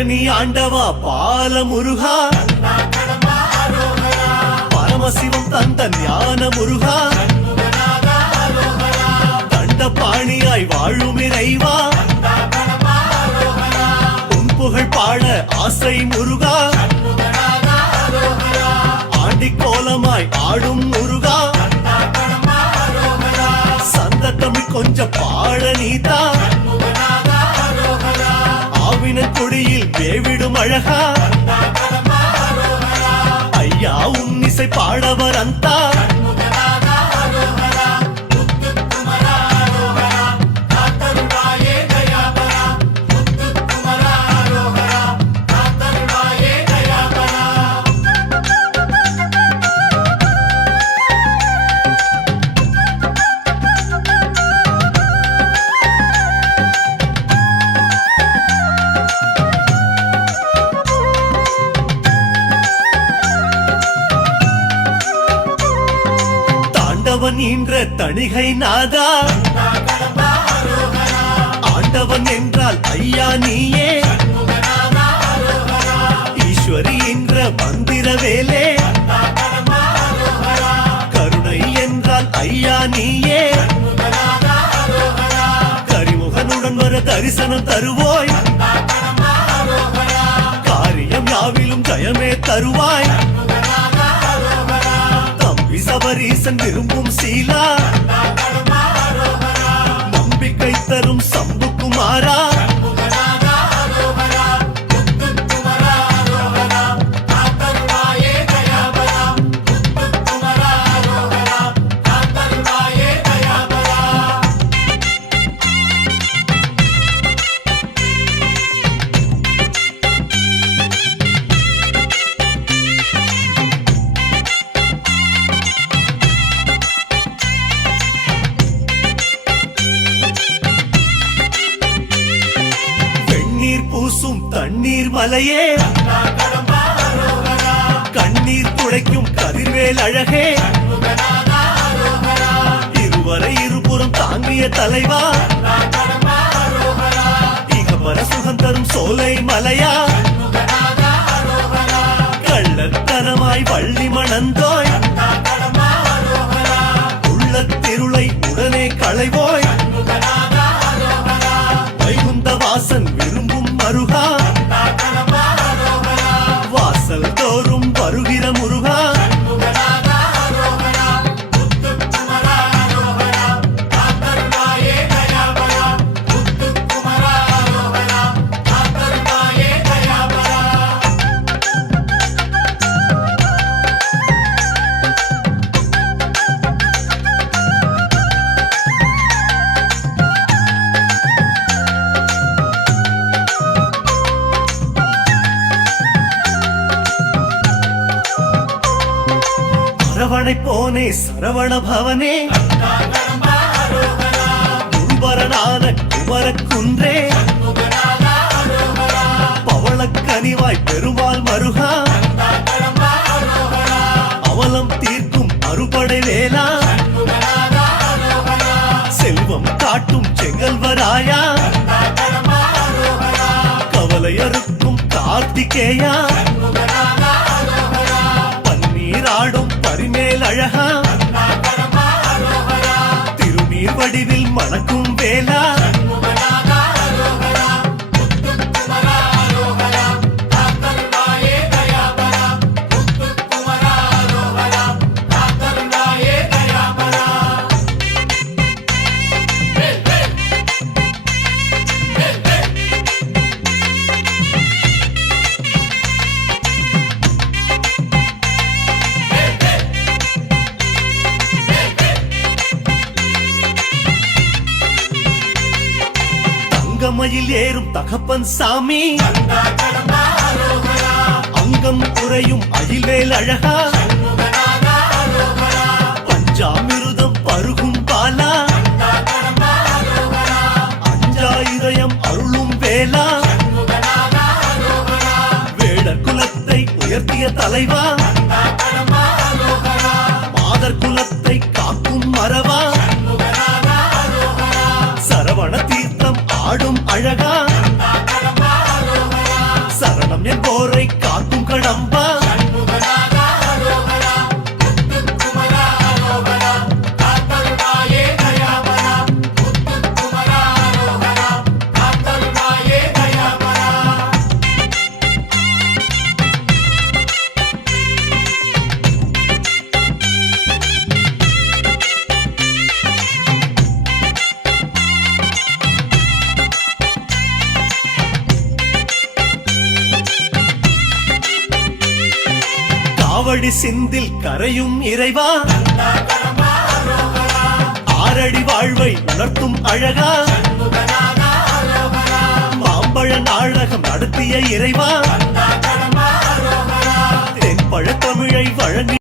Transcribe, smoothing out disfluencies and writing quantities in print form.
பழனி ஆண்டவா பால முருகா, பரமசிவம் தந்த ஞான முருகா, தண்டபாணியாய் வாழும் இறைவா, உன் புகழ் பாட ஆசை முருகா, ஆண்டி கோலமாய் ஆடும் முருகா, சந்த தமிழ் கொஞ்சம் பாட நீதா, ஆவின கொடியில் வேவிடும் அழகா, ஐயா உன் இசை பாடவர் அந்தா, என்ற தணிகை நாதா, ஆண்டவன் என்றால் ஐயா நீயே, ஈஸ்வரி என்ற மந்திர வேலே, கருணை என்றால் ஐயா நீயே, கரிமுகனுடன் வர தரிசனம் தருவோய், காரியம் யாவிலும் ஜயமே தருவாய், சபரீசன் விரும்பும் சீலா, நம்பிக்கை தரும் சம்புக்குமாரா, தண்ணீர் மலையே, கண்ணீர் துடைக்கும் கதிர்வேல் அழகே, இருவரை இருபுறம் தாங்கிய தலைவா, இகபர சுகம் தரும் சோலை மலையா, கள்ளத்தனமாய் வள்ளி மணந்தோய், உள்ளத்திருளை உடனே களைவோய், வைகுந்த வாசன் விரும்பும் மருகா, வாசல் தோறும் வருகிற முருகா, சரவணை போனே சரவண பவனே, குருபரனான குமர குன்றே, பவளக்கனிவாய் பெருமாள் மருகா, அவலம் தீர்க்கும் அறுபடை வேலா, செல்வம் காட்டும் செங்கல்வராயா, கவலை அறுக்கும் கார்த்திகேயா, பன்னீராடும் பரிமேல் அழகா, திருநீர் வடிவில் மணக்கும் வேலா, தங்கமயில் ஏறும் தகப்பன் சாமி, அங்கம் குறையும் அயில்வேல் அழகா, பஞ்சாமிருதம் பருகும் பாலா, அஞ்சா இதயம் அருளும் வேலா, வேடர் குலத்தை உயர்த்திய தலைவா, மாதர் குலத்தை காக்கும் மரவா, சரவண தீர்த்தம் ஆடும் அழகா, ஆறடி சிந்தில் கரையும் இறைவா ஆறடி வாழ்வை உணர்த்தும் அழகா மாம்பழ நாடகம் நடத்திய இறைவா தென்பழ தமிழை வழங்கி